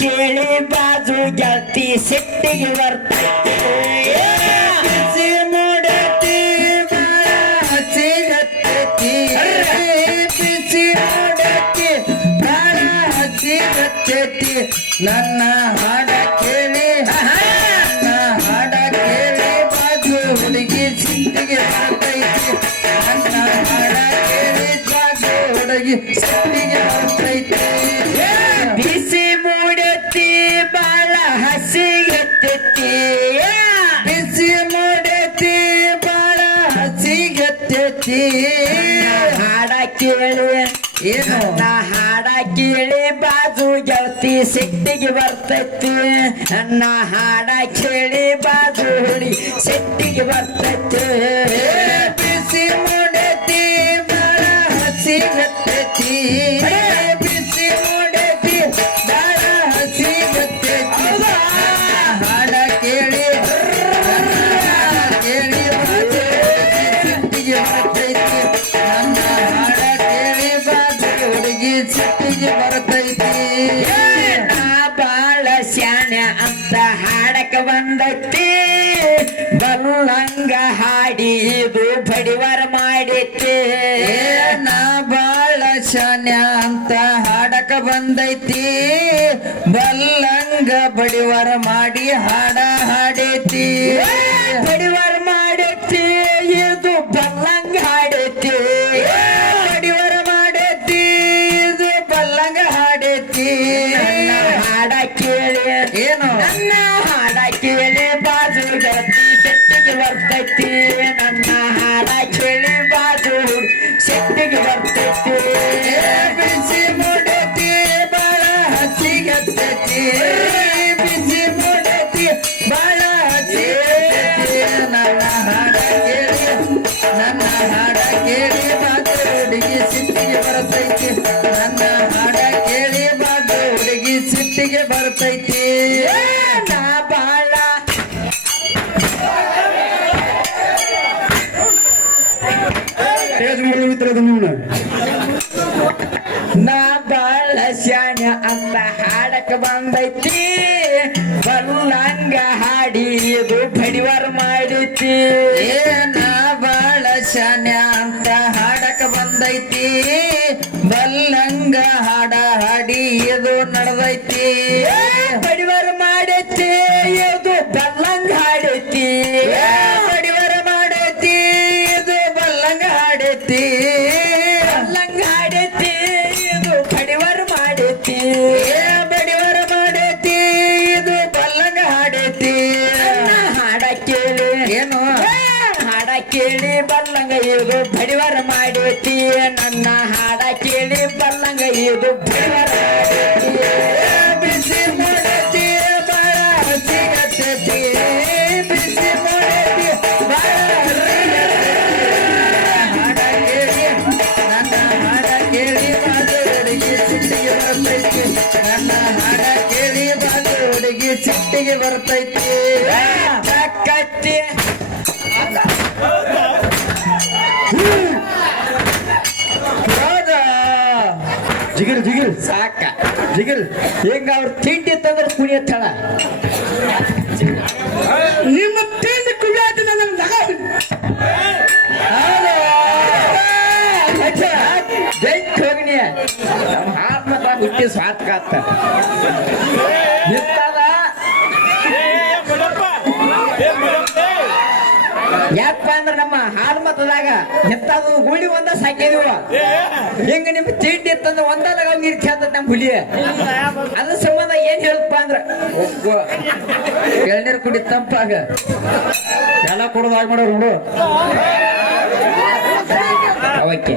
ಕೇಳಿ ಬಾಜು ಗೆಳತಿ ಸಿಟ್ಟಿಗೆ ಬರ್ತೀ ನೋಡತಿ ಹಸಿಗತ್ತೈತಿ ಬಿಸಿ ನೋಡತಿ ಬಾಳ ಹಸಿಗತ್ತೈತಿ ನನ್ನ ಹಾಡ ಕೇಳಿ, ನನ್ನ ಹಾಡ ಕೇಳಿ ಬಾಜು ಹುಡುಗಿ ಸಿಟ್ಟಿಗೆ ಬರ್ತೈತಿ ನನ್ನ ಹಾಡ ಕೇಳಿ ಬಾಜು ಹುಡುಗಿ ಸಿಟ್ಟಿಗೆ ಬರ್ತೈತಿ ಏನು ನಾ ಹಾಡ ಕೇಳಿ ಬಾಜು ಗೆಳತಿ ಸಿಟ್ಟಿಗೆ ಬರ್ತೈತಿ. ಅನ್ನ ಹಾಡ ಕೇಳಿ ಬಾಜು ಹುಡಿ ಸಿಟ್ಟಿಗೆ ಬರ್ತೈತಿ. ಬಿಸಿ ಮುಡತಿ ಬಹಳ ಹಸಿಗತ್ತೈತಿ ಬಿಸಿ ಸಿಟ್ಟಿಗೆ ಬರ್ತೈತಿ ಬಾಳ ಶಾನ್ಯ ಅಂತ ಹಾಡಕ ಬಂದೈತಿ. ಬಲ್ಲಂಗ ಹಾಡಿ ಇದು ಬಡಿವಾರ ಮಾಡೈತಿ ನಾ ಬಾಳ ಶಾನ್ಯ ಅಂತ ಹಾಡಕ ಬಂದೈತಿ. ಬಲ್ಲಂಗ ಬಡಿವಾರ ಮಾಡಿ ಹಾಡ ಹಾಡೈತಿ. ಬಾಜು ಗೆಳತಿ ಶೆಟ್ಟಿಗೆ ಬರ್ತೈತಿ, ನನ್ನ ಹಾರ ಕೇಳಿ ಬಾಜು ಶೆಟ್ಟಿಗೆ ಬರ್ತೈತಿ. ಬಿಸಿ ಮುಡತಿ, ಬಾಳ ಹಸಿಗತ್ತೈತಿ. ಬಿಸಿ ಮುಡತಿ, ಬಾಳ ಹಚ್ಚಿ ನನ್ನ ಹಾಡ ಕೇಳಿ, ನನ್ನ ಹಾಡ ಕೇಳಿ ಬಾದು ಹುಡುಗಿ ಸಿಟ್ಟಿಗೆ ಬರ್ತೈತಿ. ನನ್ನ ಹಾಡ ಕೇಳಿ ಬಾದು ಹುಡುಗಿ ಸಿಟ್ಟಿಗೆ ಬರ್ತೈತಿ. ಬಂದೈತಿ ಬಲ್ಲಂಗ ಹಾಡಿ ಇದು ಬಡಿವಾರ ಮಾಡೈತಿ. ಏನ ಬಾಳ ಶಾನ್ಯ ಅಂತ ಹಾಡಕ ಬಂದೈತಿ. ಬಲ್ಲಂಗ ಹಾಡ ಹಾಡಿ ಇದು ನಡೆದೈತಿ. ಬಡಿವಾರ ಮಾಡೈತಿ. ನನ್ನ ಹಾಡ ಕೇಳಿ ಬಲ್ಲಂಗ ಇದು ಬಡಿವಾರ ಮಾಡೈತಿ ಬಿಸಿ ಮಾಡೈತಿ ಬಾಳ ಹಸಿಗತ್ತೈತಿ ಬಿಸಿ ಮಾಡೈತಿ ಬಾಳ ಹಾಡ ಕೇಳಿ ನನ್ನ ಹಾಡ ಕೇಳಿ ಬಾದು ಹುಡುಗಿ ಸಿಟ್ಟಿಗೆ ಬರ್ತೈತಿ ನನ್ನ ಹಾಡ ಕೇಳಿ ಬಾದು ಹುಡುಗಿ ಸಿಟ್ಟಿಗೆ ಬರ್ತೈತಿ ಕತ್ತಿ ಜಿಗಿರ್ ಜಿಗಿಲ್. ಸಾಕ. ಜಿಗಿಲ್. ಹೆಂಗ ಅವ್ರ ತಿಂಡಿ ತಂದ್ರ ಕುಣಿಯತ್ತಳ? ನಿಮ್ಮ ತಿಂಡಿ ಕುಡಿಯಾತಿ ನನ್ನ ನಗ ಹೌದಾ? ಜೈಕ್ ಹೋಗಿನಿ. ನಮ್ಮ ಆತ್ಮತ ಹುಟ್ಟಿ ಸ್ವಾರ್ಥ ಆತ ನಿಂತದ ಯಾಕಪ್ಪ? ಹಾಲು ಮತದಾಗ ಎತ್ತಾದ ಹುಳಿ ಒಂದ ಸಾಕಿದೀವ ಹಿಂಗ ನಿಮ್ ತಿಂಡಿ ಇತ್ತಂದ್ರ ಒಂದಾಗ ನೀರ್ ಕೇಳ್ತದ ನಮ್ ಹುಲಿ. ಅದ್ರ ಸಂಬಂಧ ಏನ್ ಹೇಳಪ್ಪ ಅಂದ್ರ ಎಳ್ನೀರ್ ಕುಡಿ ತಂಪಾಗ ಎಲ್ಲ ಕೊಡೋದು ಹಾಗೆ ಮಾಡೋರು ನೋಡು ಅವಕ್ಕೆ.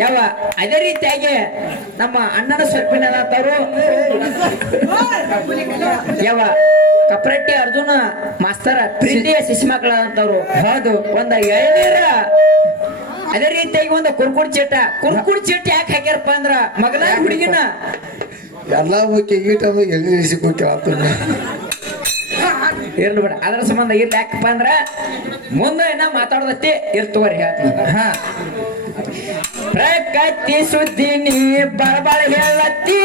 ಯಾವ ಅದೇ ರೀತಿಯಾಗಿ ನಮ್ಮ ಅಣ್ಣನ ಸ್ವಲ್ಪಿನವರು ಯಾವ ಕಪ್ರಟ್ಟಿ ಅರ್ಜುನ ಮಾಸ್ತರ ಪ್ರೀತಿಯ ಶಿಶು ಮಕ್ಕಳಾದಂತವ್ರು ಹೌದು ಒಂದ ಎಳನೀರ. ಅದೇ ರೀತಿಯಾಗಿ ಒಂದು ಕುರ್ಕುಡ್ ಚೀಟ. ಕುರ್ಕುಡ್ ಚೀಟ ಯಾಕೆ ಹಾಕ್ಯಾರಪ್ಪ ಅಂದ್ರ ಮಗನ ಹುಡುಗಿನ. ಎಲ್ಲಾ ಮುಖ್ಯ ಈಟ ಎಲ್ಲಿ ಕೇಳ್ತಾನೆ ಇರ್ಲಿ ಬಿಡ ಅದರ ಸಂಬಂಧ ಇರ್ಲಿ. ಯಾಕಪ್ಪ ಅಂದ್ರ ಮುಂದೆ ಏನ ಮಾತಾಡದತ್ತಿ ಇರ್ತವರಿ ಹಾ. ಪ್ರಕತಿ ಸುದ್ದಿ ನೀ ಬರಬಾಳ ಹೇಳತ್ತಿ.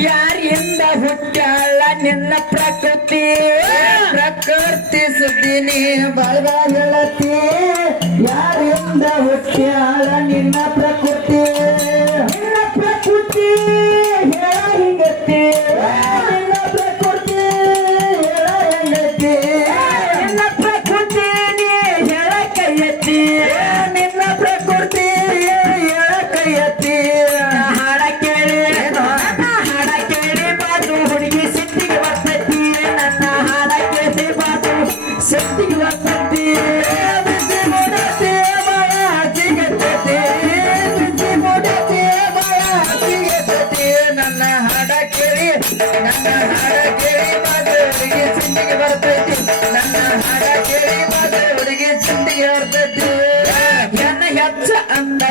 ಯಾರ ಇಂದ ಹುಟ್ಟಾಳ ನಿನ್ನ ಪ್ರಕೃತಿ ಪ್ರಕೃತಿ ಸುದ್ದಿನಿ ಬಾಳ ಹೇಳತಿ ಯಾರಿಂದ ಹುಟ್ಟಾಳ ನಿನ್ನ ಎದ್ದುವೆ ಹೆಚ್ಚ ಅಂದ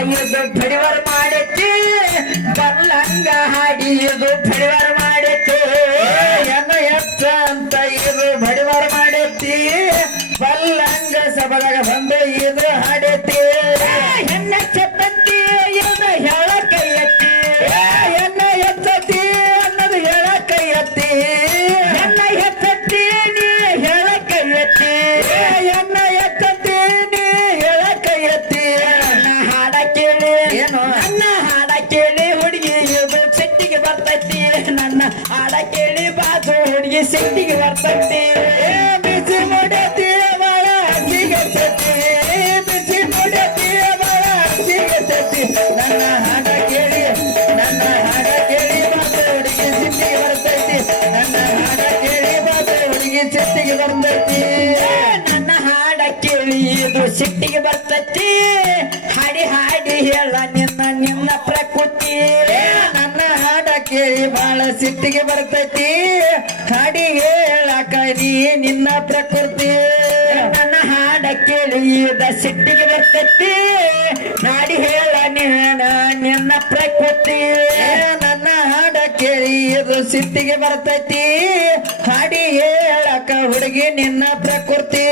ಶಕ್ತಿಗೆ ತಟ್ಟೆ ಬಿಸಿ ಮುಡತಿಯ ಬಳ ಬಿಸಿ ಮುಡತಿಯ ಬಳ ಸಿಗತತಿ ನನ್ನ ಹಾಡ ಕೇಳಿ ನನ್ನ ಹಾಡ ಕೇಳಿ ಮಾತು ಹುಡುಗಿ ಸಿಟ್ಟಿಗೆ ಬರ್ತೈತಿ ನನ್ನ ಹಾಡ ಕೇಳಿ ಮಾತು ಹುಡುಗಿ ಸಿಟ್ಟಿಗೆ ಬರ್ತೈತಿ ನನ್ನ ಹಾಡ ಕೇಳಿ ಇದು ಸಿಟ್ಟಿಗೆ ಬರ್ತೈತಿ ಹಾಡಿ ಹಾಡಿ ಹೇಳ ನಿನ್ನ ನಿನ್ನ ಪ್ರಕೃತಿ ನನ್ನ ಹಾಡ ಕೇಳಿ ಬಹಳ ಸಿಟ್ಟಿಗೆ ಬರ್ತೈತಿ ಹಾಡಿ ನಿನ್ನ ಪ್ರಕೃತಿ. ನನ್ನ ಹಾಡ ಕೇಳಿ ಈದ ಸಿಟ್ಟಿಗೆ ಬರ್ತತಿ. ನಾಡಿ ಹೇಳ ನಿನ್ನ ನಿನ್ನ ಪ್ರಕೃತಿ. ನನ್ನ ಹಾಡ ಕೇಳಿ ಇದು ಸಿಟ್ಟಿಗೆ ಬರ್ತತಿ. ಹಾಡಿ ಹೇಳಕ ಹುಡುಗಿ ನಿನ್ನ ಪ್ರಕೃತಿ.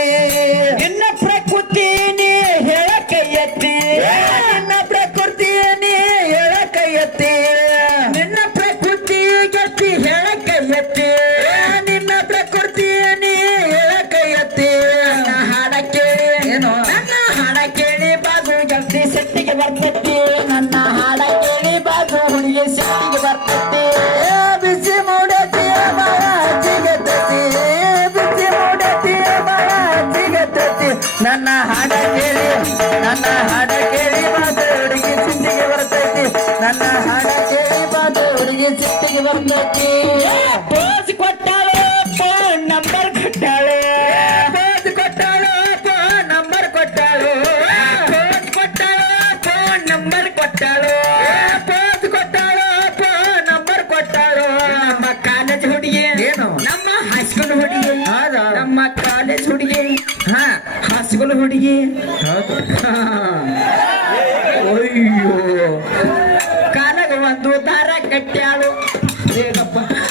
ಹಾಡ ಕೇಳಿ ಮಾತು ಹುಡುಗಿ ಸಿಟ್ಟಿಗೆ ಬರ್ತೈತಿ ನನ್ನ ಹಾಡ ಕೇಳಿ ಮಾತು ಹುಡುಗಿ ಸಿಟ್ಟಿಗೆ ಬರ್ತೈತಿ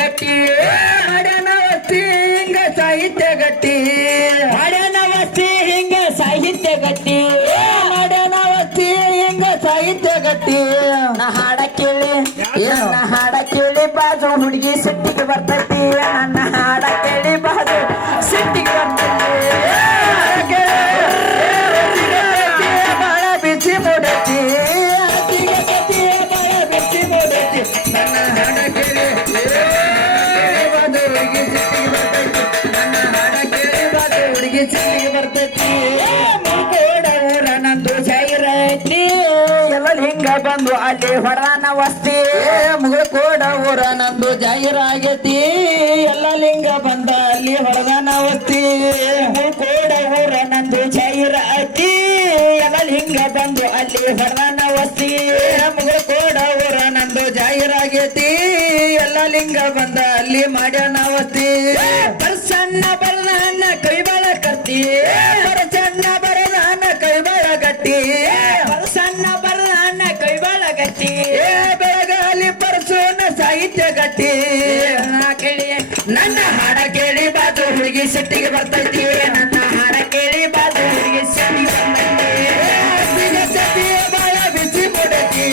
ಗಟ್ಟಿ ಹಿಂಗ ಸಾಹಿತ್ಯ ಗಟ್ಟಿ ಹಡನವಸ್ತಿ ಹಿಂಗ ಸಾಹಿತ್ಯ ಗಟ್ಟಿ ಹಡನವಸ್ತಿ ಹಿಂಗ ಸಾಹಿತ್ಯ ಗಟ್ಟಿ ನಾ ಹಾಡ ಕೇಳಿ ನಾ ಹಾಡ ಕೇಳಿ ಬಾಜು ಹುಡುಗಿ ಸಿಟ್ಟಿಗೆ ಬರ್ತ ಹೊಡೆದಾನ ವಸ್ತಿ. ಮುಗಳ ಕೋಡ ಊರ ನಂದು ಜಾಹೀರಾಗೈತಿ. ಎಲ್ಲ ಲಿಂಗ ಬಂದ ಅಲ್ಲಿ ಹೊಡದಾನ ವಸ್ತಿ. ಕೋಡ ಊರ ನಂದು ಅತಿ ಎಲ್ಲ ಲಿಂಗ ಬಂದು ಅಲ್ಲಿ ಹೊಡದಾನ ವಸ್ತಿ. ಮುಗಳ ಕೋಡ ಊರ ನಂದು ಜಾಹೀರಾಗೈತಿ. ಎಲ್ಲ ಲಿಂಗ ಬಂದ ಅಲ್ಲಿ ಮಾಡ್ಯಾನ ವಸ್ತಿ. ಬರ್ತೈತಿ ನನ್ನ ಹಾಡ ಕೇಳಿ ಬಾದು ಹುಡುಗಿ ಸರಿ ಬಂದಂತೆ ಹಸಿಗೆ ಬಾಯ ಬಿಸಿ ಮುಡತಿ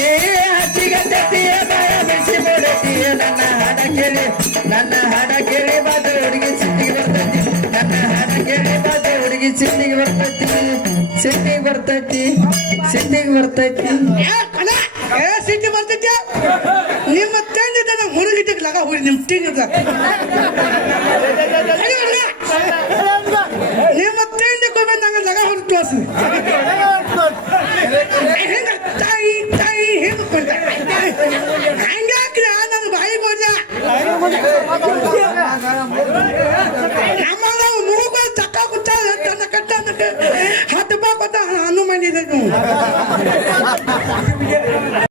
ಹಸಿಗೆ ಚಟಿಯ ಬಾಳ ಬಿಸಿ ಮುಡತಿ ನನ್ನ ಹಾಡ ಕೇಳಿ ನನ್ನ ಹಾಡ ಕೇಳಿ ಹುಡುಗಿ ಸಿಟ್ಟಿಗೆ ಬರ್ತೈತಿ. ನನ್ನ ಹಾಡ ಕೇಳಿ ಹುಡುಗಿ ಸಿಟ್ಟಿಗೆ ಬರ್ತೈತಿ. ಸಿಟ್ಟಿಗೆ ಬರ್ತೈತಿ ಸಿಟ್ಟಿಗೆ ಬರ್ತೈತಿ. ಏ ಕಣ ಏ ಸಿಟಿ ಬರ್ತೈತಿ. ನಿಮ್ಮ ನಮ್ಮ ಹುಡುಗಿದ್ದಕ್ಕೆ ಲಗ ಹೋಗಿ ನಿಮ್ಮ ತಿಂದಿದ್ದ ไม่เ